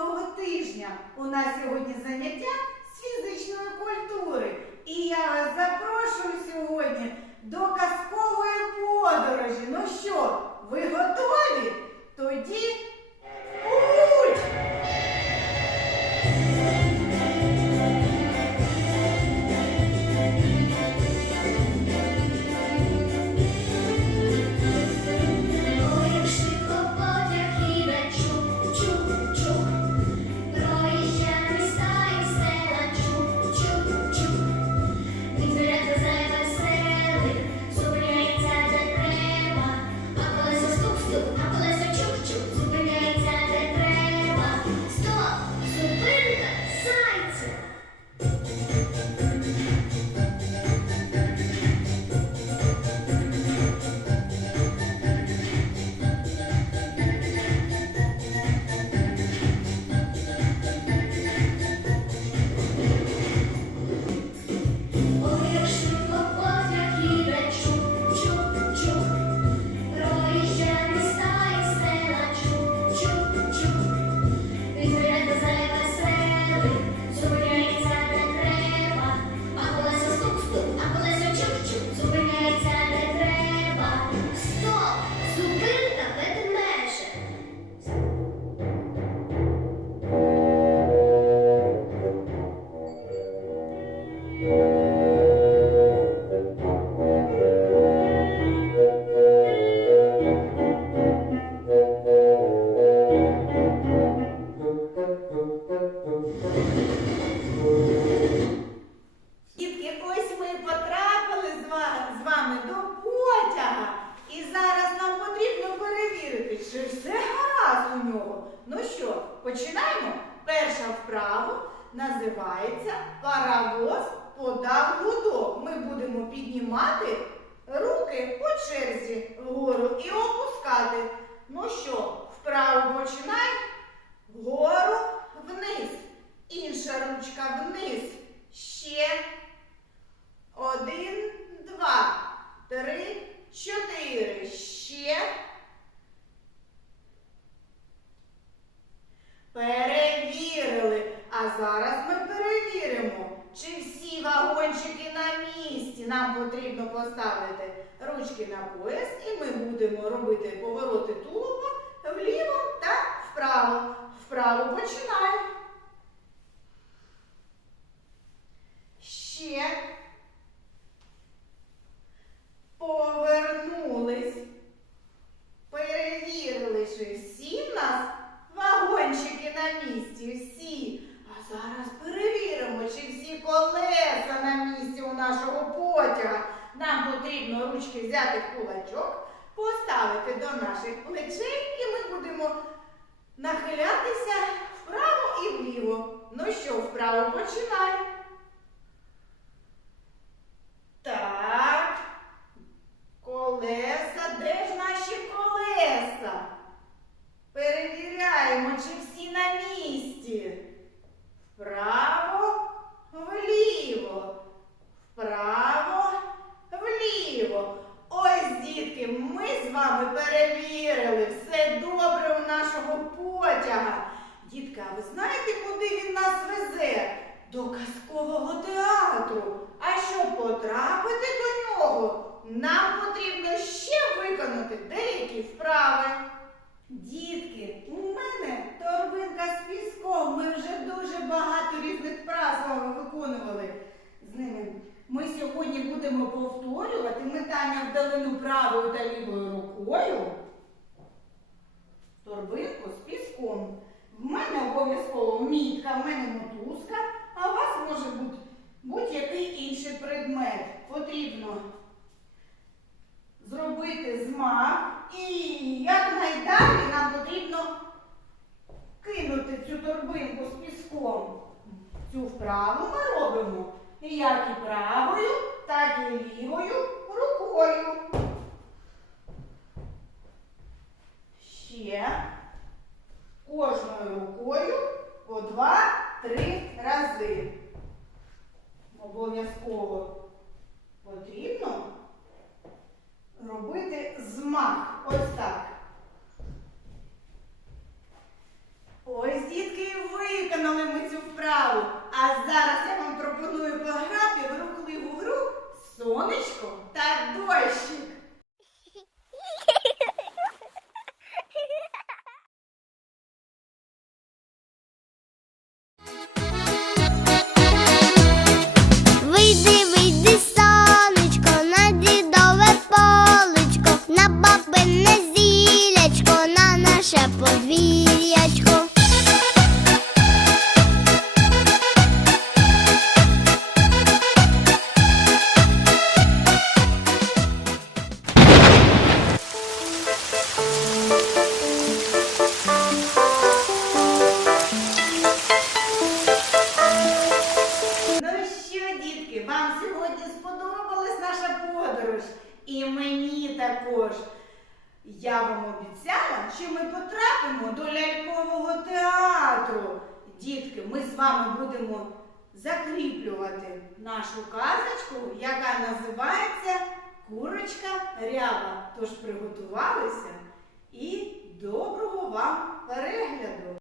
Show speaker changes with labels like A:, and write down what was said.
A: минулого тижня у нас сьогодні заняття з фізичної культури. І я вас запрошую сьогодні до казкової подорожі. Ну що, ви готові? Називається Паровоз подав гудок. Ми будемо піднімати руки по черзі вгору і опускати. Ну що, вправо починай, вгору, вниз. Інша ручка вниз. Ще. Один, два, три, чотири. Ще. Перевірили. А зараз ми перевіримо, чи всі вагончики на місці. Нам потрібно поставити ручки на пояс, і ми будемо робити повороти тулуба вліво та вправо. Вправо починаємо. Ще. Повернулись. Перевірили, чи всі в нас вагончики на місці. Всі. А зараз перевіримо, чи всі колеса на місці у нашого потяга. Потрібно ручки взяти в кулачок, поставити до наших плечей, і ми будемо нахилятися вправо і вліво. Ну що, вправо починаємо. Так. Колеса, де ж наші колеса? Перевіряємо, чи всі на місці. Вправо, вліво. Вправо, вліво. Ось, дітки, ми з вами перевірили. Все добре у нашого потяга. Дітка, а ви знаєте, куди він нас везе? До казкового театру. А щоб потрапити до нього, нам потрібно ще виконати деякі вправи. Дітки, у мене торбинка з піском. Ми вже дуже багато різних вправ виконували з ними. Ми сьогодні будемо повторювати метання вдалину правою та лівою рукою. Торбинку з піском. Мене в мене мотузка, а у вас може бути будь-який інший предмет. Потрібно зробити змах і якнайдалі нам потрібно кинути цю торбинку з піском. Цю вправу ми робимо як і правою, так і лівою рукою. Ще кожною рукою по два-три рази. Обов'язково потрібно робити змах. Ось так. Ось, дітки, виконали ми цю вправу. А зараз я вам пропоную пограти в рухливу гру сонечко та дощик. Сьогодні сподобалась наша подорож? І мені також. Я вам обіцяла, що ми потрапимо до лялькового театру. Дітки, ми з вами будемо закріплювати нашу казочку, яка називається Курочка Ряба. Тож приготувалися і доброго вам перегляду!